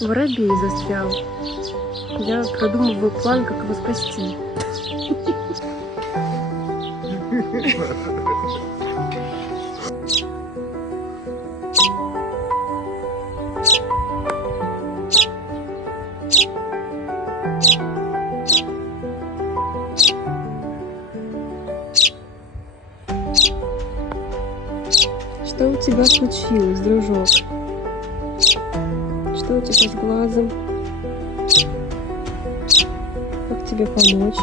Воробей застрял. Я продумываю план, как его спасти. Что у тебя случилось, дружок? Что у тебя с глазом? Как тебе помочь?